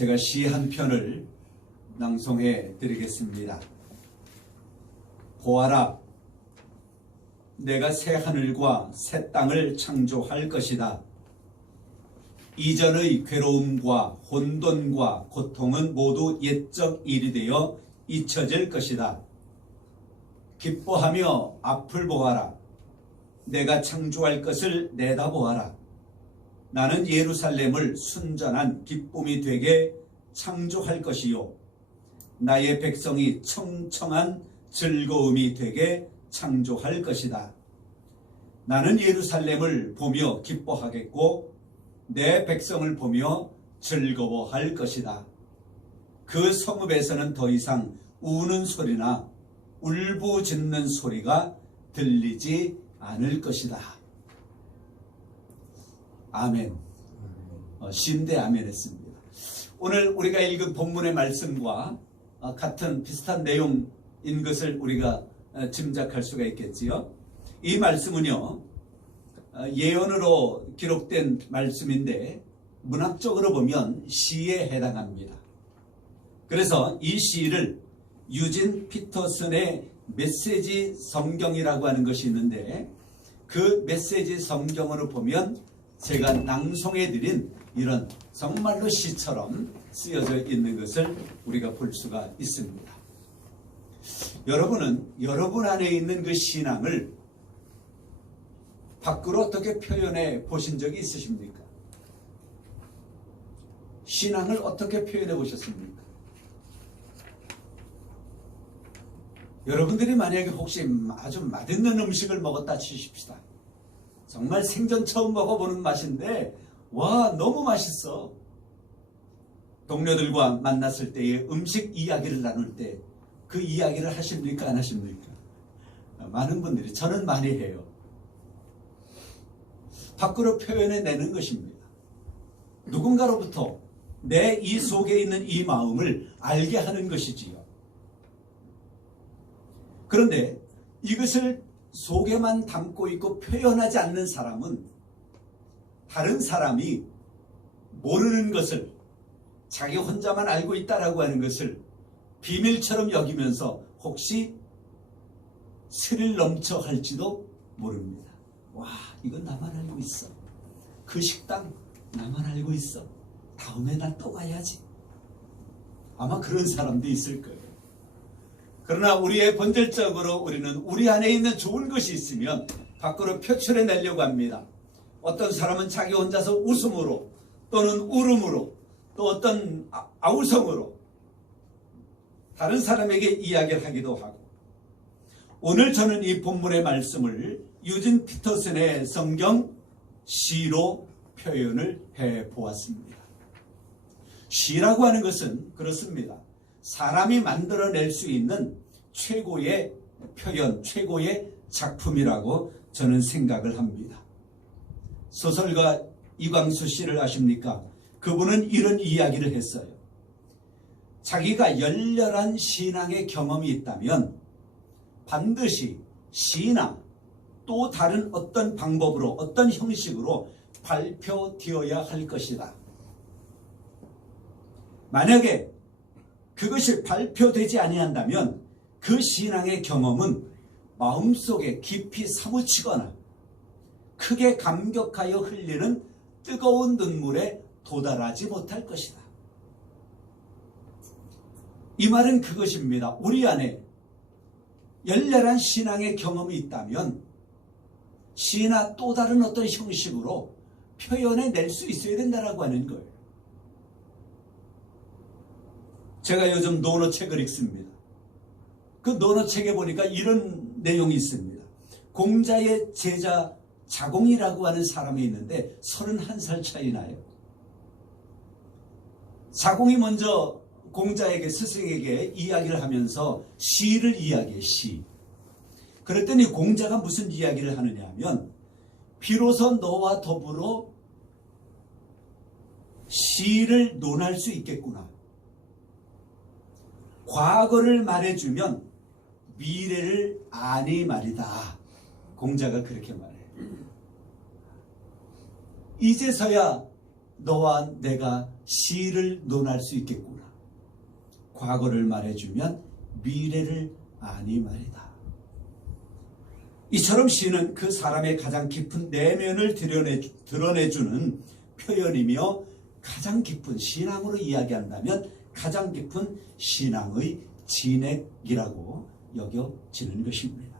제가 시 한 편을 낭송해 드리겠습니다. 보아라, 내가 새 하늘과 새 땅을 창조할 것이다. 이전의 괴로움과 혼돈과 고통은 모두 옛적 일이 되어 잊혀질 것이다. 기뻐하며 앞을 보아라. 내가 창조할 것을 내다보아라. 나는 예루살렘을 순전한 기쁨이 되게 창조할 것이요, 나의 백성이 청청한 즐거움이 되게 창조할 것이다. 나는 예루살렘을 보며 기뻐하겠고 내 백성을 보며 즐거워할 것이다. 그 성읍에서는 더 이상 우는 소리나 울부짖는 소리가 들리지 않을 것이다. 아멘. 심대 아멘 했습니다. 오늘 우리가 읽은 본문의 말씀과 같은 비슷한 내용인 것을 우리가 짐작할 수가 있겠지요. 이 말씀은요, 예언으로 기록된 말씀인데 문학적으로 보면 시에 해당합니다. 그래서 이 시를 유진 피터슨의 메시지 성경이라고 하는 것이 있는데, 그 메시지 성경으로 보면 제가 낭송해 드린 이런 정말로 시처럼 쓰여져 있는 것을 우리가 볼 수가 있습니다. 여러분은 여러분 안에 있는 그 신앙을 밖으로 어떻게 표현해 보신 적이 있으십니까? 신앙을 어떻게 표현해 보셨습니까? 여러분들이 만약에 혹시 아주 맛있는 음식을 먹었다 치십시다. 정말 생전 처음 먹어보는 맛인데 와, 너무 맛있어. 동료들과 만났을 때의 음식 이야기를 나눌 때 그 이야기를 하십니까? 안 하십니까? 많은 분들이, 저는 많이 해요. 밖으로 표현해내는 것입니다. 누군가로부터 내 이 속에 있는 이 마음을 알게 하는 것이지요. 그런데 이것을 속에만 담고 있고 표현하지 않는 사람은 다른 사람이 모르는 것을, 자기 혼자만 알고 있다라고 하는 것을 비밀처럼 여기면서 혹시 스릴 넘쳐 할지도 모릅니다. 와, 이건 나만 알고 있어. 그 식당 나만 알고 있어. 다음에 나 또 가야지. 아마 그런 사람도 있을 거예요. 그러나 우리의 본질적으로 우리는 우리 안에 있는 좋은 것이 있으면 밖으로 표출해 내려고 합니다. 어떤 사람은 자기 혼자서 웃음으로 또는 울음으로 또 어떤 아우성으로 다른 사람에게 이야기를 하기도 하고, 오늘 저는 이 본문의 말씀을 유진 피터슨의 성경 시로 표현을 해보았습니다. 시라고 하는 것은 그렇습니다. 사람이 만들어낼 수 있는 최고의 표현, 최고의 작품이라고 저는 생각을 합니다. 소설가 이광수 씨를 아십니까? 그분은 이런 이야기를 했어요. 자기가 열렬한 신앙의 경험이 있다면 반드시 시나 또 다른 어떤 방법으로, 어떤 형식으로 발표되어야 할 것이다. 만약에 그것이 발표되지 아니한다면 그 신앙의 경험은 마음속에 깊이 사무치거나 크게 감격하여 흘리는 뜨거운 눈물에 도달하지 못할 것이다. 이 말은 그것입니다. 우리 안에 열렬한 신앙의 경험이 있다면 시나 또 다른 어떤 형식으로 표현해낼 수 있어야 된다라고 하는 거예요. 제가 요즘 논어 책을 읽습니다. 그 논어 책에 보니까 이런 내용이 있습니다. 공자의 제자 자공이라고 하는 사람이 있는데 31살 차이 나요. 자공이 먼저 공자에게, 스승에게 이야기를 하면서 시를 이야기해, 시. 그랬더니 공자가 무슨 이야기를 하느냐 하면, 비로소 너와 더불어 시를 논할 수 있겠구나. 과거를 말해주면 미래를 아니 말이다. 공자가 그렇게 말해요. 이제서야 너와 내가 시를 논할 수 있겠구나. 과거를 말해주면 미래를 아니 말이다. 이처럼 시는 그 사람의 가장 깊은 내면을 드러내주는 표현이며 가장 깊은 신앙으로 이야기한다면 가장 깊은 신앙의 진액이라고 여겨지는 것입니다.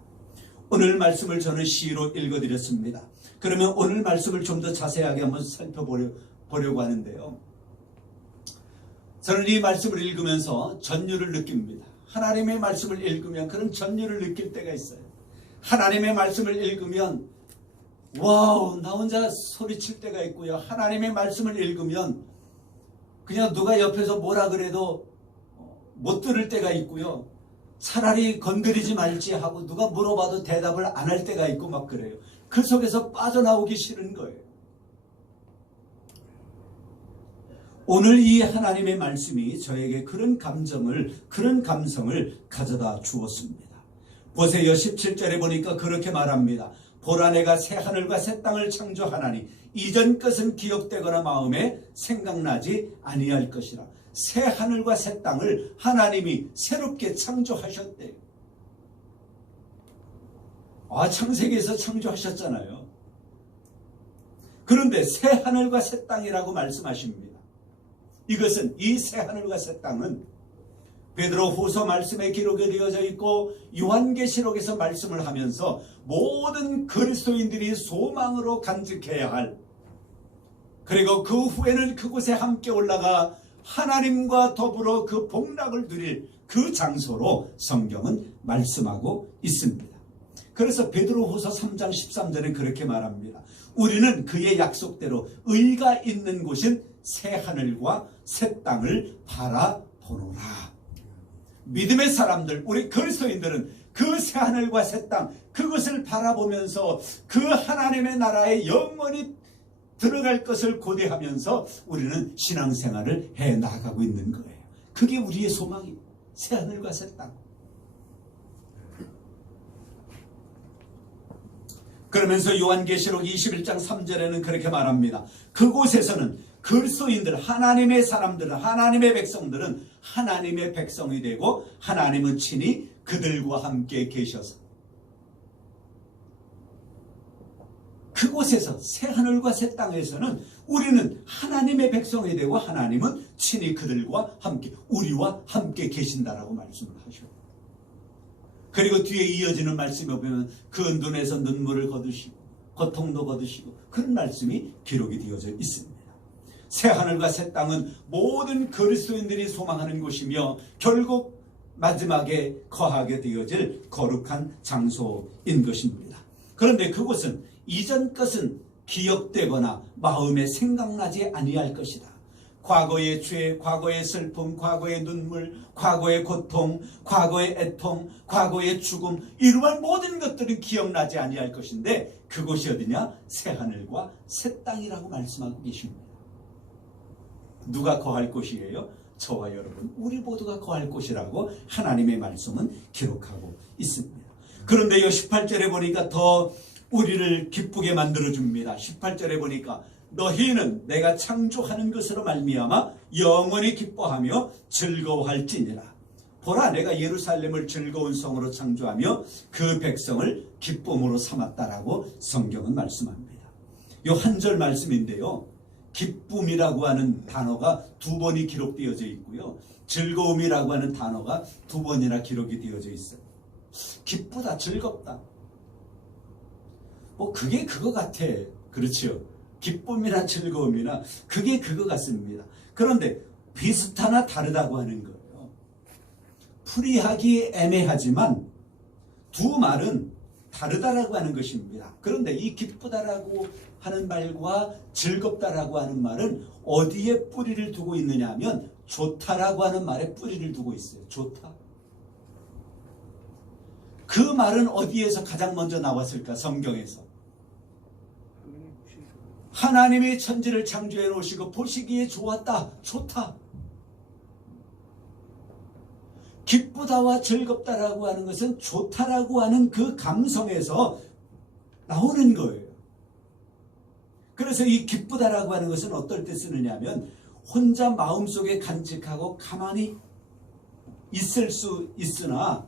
오늘 말씀을 저는 시로 읽어드렸습니다. 그러면 오늘 말씀을 좀 더 자세하게 한번 살펴보려고 하는데요. 저는 이 말씀을 읽으면서 전율을 느낍니다. 하나님의 말씀을 읽으면 그런 전율을 느낄 때가 있어요. 하나님의 말씀을 읽으면 와우, 나 혼자 소리칠 때가 있고요. 하나님의 말씀을 읽으면 그냥 누가 옆에서 뭐라 그래도 못 들을 때가 있고요. 차라리 건드리지 말지 하고 누가 물어봐도 대답을 안 할 때가 있고 막 그래요. 그 속에서 빠져나오기 싫은 거예요. 오늘 이 하나님의 말씀이 저에게 그런 감정을, 그런 감성을 가져다 주었습니다. 보세요. 17절에 보니까 그렇게 말합니다. 보라, 내가 새 하늘과 새 땅을 창조하나니 이전 것은 기억되거나 마음에 생각나지 아니할 것이라. 새 하늘과 새 땅을 하나님이 새롭게 창조하셨대요. 창세기에서 창조하셨잖아요. 그런데 새 하늘과 새 땅이라고 말씀하십니다. 이것은, 이 새 하늘과 새 땅은 베드로후서 말씀에 기록이 되어져 있고 요한계시록에서 말씀을 하면서 모든 그리스도인들이 소망으로 간직해야 할, 그리고 그 후에는 그곳에 함께 올라가 하나님과 더불어 그 복락을 누릴 그 장소로 성경은 말씀하고 있습니다. 그래서 베드로후서 3장 13절에 그렇게 말합니다. 우리는 그의 약속대로 의가 있는 곳인 새 하늘과 새 땅을 바라보노라. 믿음의 사람들, 우리 그리스도인들은 그 새 하늘과 새 땅, 그것을 바라보면서 그 하나님의 나라에 영원히 들어갈 것을 고대하면서 우리는 신앙생활을 해나가고 있는 거예요. 그게 우리의 소망이에요. 새 하늘과 새 땅. 그러면서 요한계시록 21장 3절에는 그렇게 말합니다. 그곳에서는 그리스도인들, 하나님의 사람들은, 하나님의 백성들은 하나님의 백성이 되고 하나님은 친히 그들과 함께 계셔서, 그곳에서 새 하늘과 새 땅에서는 우리는 하나님의 백성이 되고 하나님은 친히 그들과 함께, 우리와 함께 계신다라고 말씀을 하셔요. 그리고 뒤에 이어지는 말씀에 보면 그 눈에서 눈물을 거두시고 고통도 거두시고 그런 말씀이 기록이 되어져 있습니다. 새 하늘과 새 땅은 모든 그리스도인들이 소망하는 곳이며 결국 마지막에 거하게 되어질 거룩한 장소인 것입니다. 그런데 그곳은 이전 것은 기억되거나 마음에 생각나지 아니할 것이다. 과거의 죄, 과거의 슬픔, 과거의 눈물, 과거의 고통, 과거의 애통, 과거의 죽음, 이러한 모든 것들은 기억나지 아니할 것인데 그곳이 어디냐? 새 하늘과 새 땅이라고 말씀하고 계십니다. 누가 거할 곳이에요? 저와 여러분, 우리 모두가 거할 곳이라고 하나님의 말씀은 기록하고 있습니다. 그런데요, 18절에 보니까 더 우리를 기쁘게 만들어줍니다. 18절에 보니까 너희는 내가 창조하는 것으로 말미암아 영원히 기뻐하며 즐거워할지니라. 보라, 내가 예루살렘을 즐거운 성으로 창조하며 그 백성을 기쁨으로 삼았다라고 성경은 말씀합니다. 요 한 절 말씀인데요, 기쁨이라고 하는 단어가 2번이 기록되어져 있고요, 즐거움이라고 하는 단어가 2번이나 기록이 되어져 있어요. 기쁘다, 즐겁다, 그게 그거 같아. 그렇죠? 기쁨이나 즐거움이나 그게 그거 같습니다. 그런데 비슷하나 다르다고 하는 거예요. 풀이하기 애매하지만 두 말은 다르다라고 하는 것입니다. 그런데 이 기쁘다라고 하는 말과 즐겁다라고 하는 말은 어디에 뿌리를 두고 있느냐 하면 좋다라고 하는 말에 뿌리를 두고 있어요. 좋다. 그 말은 어디에서 가장 먼저 나왔을까? 성경에서. 하나님이 천지를 창조해 놓으시고 보시기에 좋았다, 좋다. 기쁘다와 즐겁다라고 하는 것은 좋다라고 하는 그 감성에서 나오는 거예요. 그래서 이 기쁘다라고 하는 것은 어떨 때 쓰느냐 하면 혼자 마음속에 간직하고 가만히 있을 수 있으나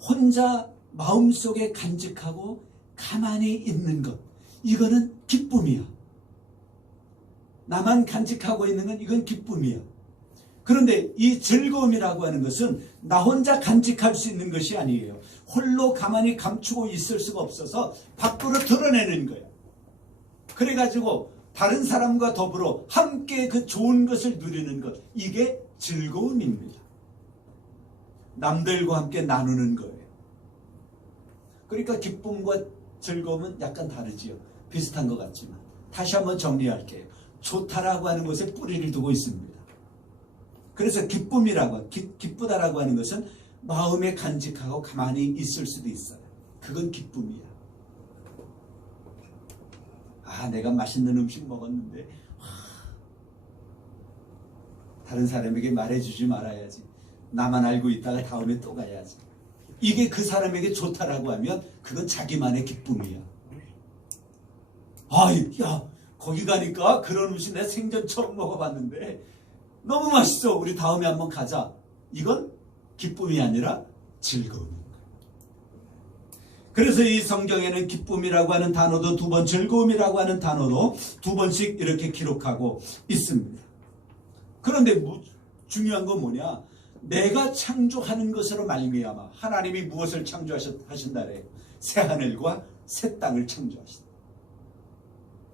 혼자 마음속에 간직하고 가만히 있는 것, 이거는 기쁨이야. 나만 간직하고 있는 건 이건 기쁨이야. 그런데 이 즐거움이라고 하는 것은 나 혼자 간직할 수 있는 것이 아니에요. 홀로 가만히 감추고 있을 수가 없어서 밖으로 드러내는 거야. 그래가지고 다른 사람과 더불어 함께 그 좋은 것을 누리는 것, 이게 즐거움입니다. 남들과 함께 나누는 거예요. 그러니까 기쁨과 즐거움은 약간 다르지요. 비슷한 것 같지만 다시 한번 정리할게요. 좋다라고 하는 것에 뿌리를 두고 있습니다. 그래서 기쁨이라고, 기쁘다라고 하는 것은 마음에 간직하고 가만히 있을 수도 있어요. 그건 기쁨이야. 아, 내가 맛있는 음식 먹었는데 다른 사람에게 말해주지 말아야지. 나만 알고 있다가 다음에 또 가야지. 이게 그 사람에게 좋다라고 하면 그건 자기만의 기쁨이야. 아, 야, 거기 가니까 그런 음식 내가 생전 처음 먹어봤는데 너무 맛있어. 우리 다음에 한번 가자. 이건 기쁨이 아니라 즐거움입니다. 그래서 이 성경에는 기쁨이라고 하는 단어도 두 번, 즐거움이라고 하는 단어도 두 번씩 이렇게 기록하고 있습니다. 그런데 중요한 건 뭐냐? 내가 창조하는 것으로 말미암아 하나님이 무엇을 창조하신다래요? 새 하늘과 새 땅을 창조하신다.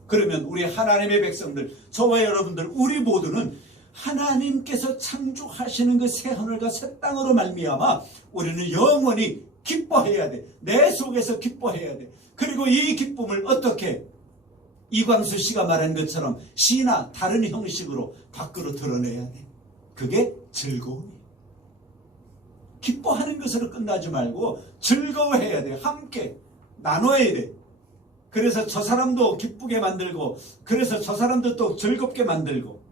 그러면 우리 하나님의 백성들, 저와 여러분들, 우리 모두는 하나님께서 창조하시는 그 새 하늘과 새 땅으로 말미암아 우리는 영원히 기뻐해야 돼. 내 속에서 기뻐해야 돼. 그리고 이 기쁨을 어떻게? 이광수 씨가 말한 것처럼 시나 다른 형식으로 밖으로 드러내야 돼. 그게 즐거움이에요. 기뻐하는 것으로 끝나지 말고 즐거워해야 돼. 함께 나눠야 돼. 그래서 저 사람도 기쁘게 만들고, 그래서 저 사람도 또 즐겁게 만들고.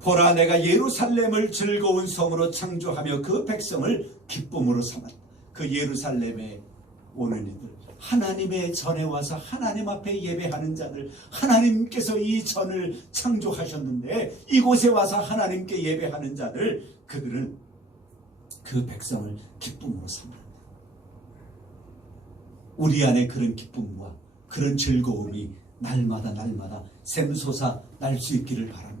보라, 내가 예루살렘을 즐거운 성으로 창조하며 그 백성을 기쁨으로 삼았다. 그 예루살렘에 오는 이들, 하나님의 전에 와서 하나님 앞에 예배하는 자들, 하나님께서 이 전을 창조하셨는데 이곳에 와서 하나님께 예배하는 자들, 그들은 그 백성을 기쁨으로 삼는다. 우리 안에 그런 기쁨과 그런 즐거움이 날마다 샘솟아 날 수 있기를 바랍니다.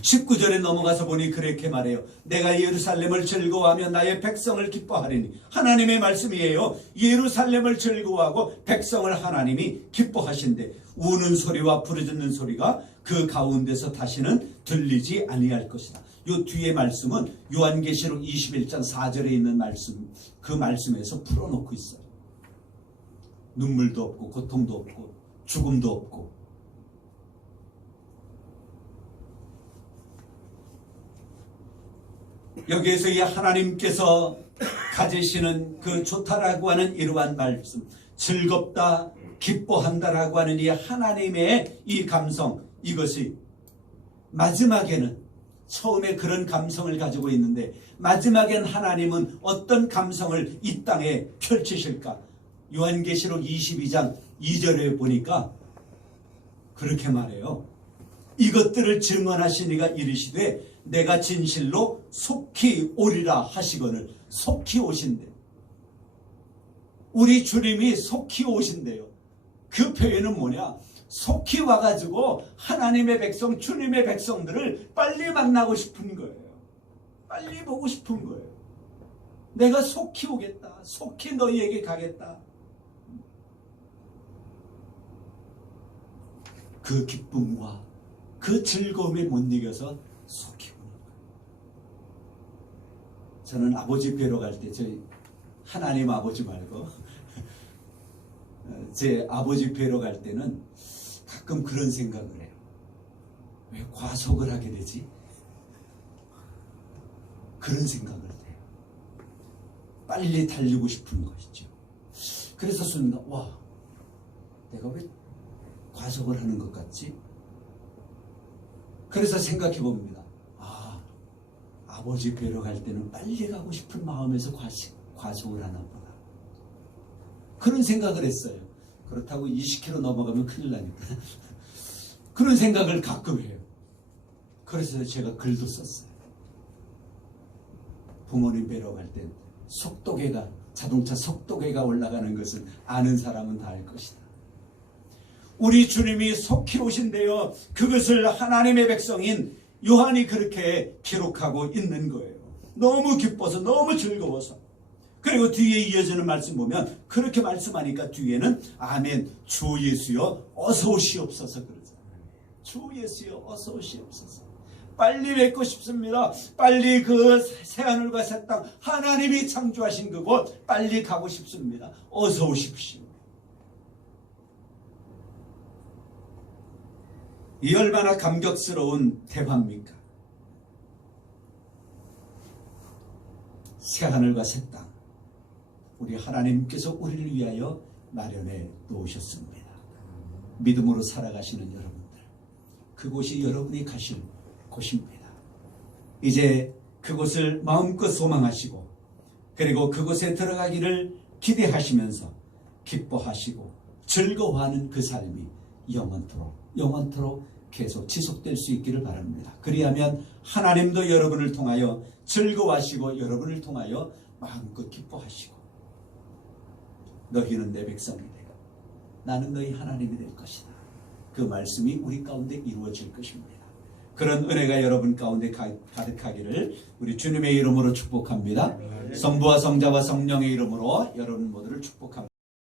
19절에 넘어가서 보니 그렇게 말해요. 내가 예루살렘을 즐거워하며 나의 백성을 기뻐하리니. 하나님의 말씀이에요. 예루살렘을 즐거워하고 백성을 하나님이 기뻐하신대. 우는 소리와 부르짖는 소리가 그 가운데서 다시는 들리지 아니할 것이다. 요 뒤에 말씀은 요한계시록 21장 4절에 있는 말씀, 그 말씀에서 풀어놓고 있어요. 눈물도 없고 고통도 없고 죽음도 없고. 여기에서 이 하나님께서 가지시는 그 좋다라고 하는 이러한 말씀, 즐겁다, 기뻐한다라고 하는 이 하나님의 이 감성, 이것이 마지막에는, 처음에 그런 감성을 가지고 있는데 마지막엔 하나님은 어떤 감성을 이 땅에 펼치실까? 요한계시록 22장 2절에 보니까 그렇게 말해요. 이것들을 증언하신 이가 이르시되 내가 진실로 속히 오리라 하시거늘. 속히 오신대. 우리 주님이 속히 오신대요. 그 표현은 뭐냐? 속히 와가지고 하나님의 백성, 주님의 백성들을 빨리 만나고 싶은 거예요. 빨리 보고 싶은 거예요. 내가 속히 오겠다. 속히 너희에게 가겠다. 그 기쁨과 그 즐거움에 못 이겨서 속히 오는 거예요. 저는 아버지 뵈러 갈 때, 저희 하나님 아버지 말고 제 아버지 뵈러 갈 때는 가끔 그런 생각을 해요. 왜 과속을 하게 되지? 그런 생각을 해요. 빨리 달리고 싶은 것이죠. 그래서 순간, 와, 내가 왜 과속을 하는 것 같지? 그래서 생각해 봅니다. 아, 아버지 뵈러 갈 때는 빨리 가고 싶은 마음에서 과속을 하나 보다. 그런 생각을 했어요. 그렇다고 20km 넘어가면 큰일 나니까. 그런 생각을 가끔 해요. 그래서 제가 글도 썼어요. 부모님 뵈러 갈 때 속도계가, 자동차 속도계가 올라가는 것은 아는 사람은 다 알 것이다. 우리 주님이 속히 오신대요. 그것을 하나님의 백성인 요한이 그렇게 기록하고 있는 거예요. 너무 기뻐서, 너무 즐거워서. 그리고 뒤에 이어지는 말씀 보면 그렇게 말씀하니까 뒤에는 아멘, 주 예수여 어서 오시옵소서 그러잖아요. 주 예수여 어서 오시옵소서. 빨리 뵙고 싶습니다. 빨리 그 새하늘과 새 땅, 하나님이 창조하신 그곳 빨리 가고 싶습니다. 어서 오십시오. 이 얼마나 감격스러운 대화입니까? 새하늘과 새 땅, 우리 하나님께서 우리를 위하여 마련해 놓으셨습니다. 믿음으로 살아가시는 여러분들, 그곳이 여러분이 가실 곳입니다. 이제 그곳을 마음껏 소망하시고, 그리고 그곳에 들어가기를 기대하시면서 기뻐하시고 즐거워하는 그 삶이 영원토록 계속 지속될 수 있기를 바랍니다. 그리하면 하나님도 여러분을 통하여 즐거워하시고 여러분을 통하여 마음껏 기뻐하시고, 너희는 내 백성이 되고 나는 너희 하나님이 될 것이다. 그 말씀이 우리 가운데 이루어질 것입니다. 그런 은혜가 여러분 가운데 가득하기를 우리 주님의 이름으로 축복합니다. 성부와 성자와 성령의 이름으로 여러분 모두를 축복합니다.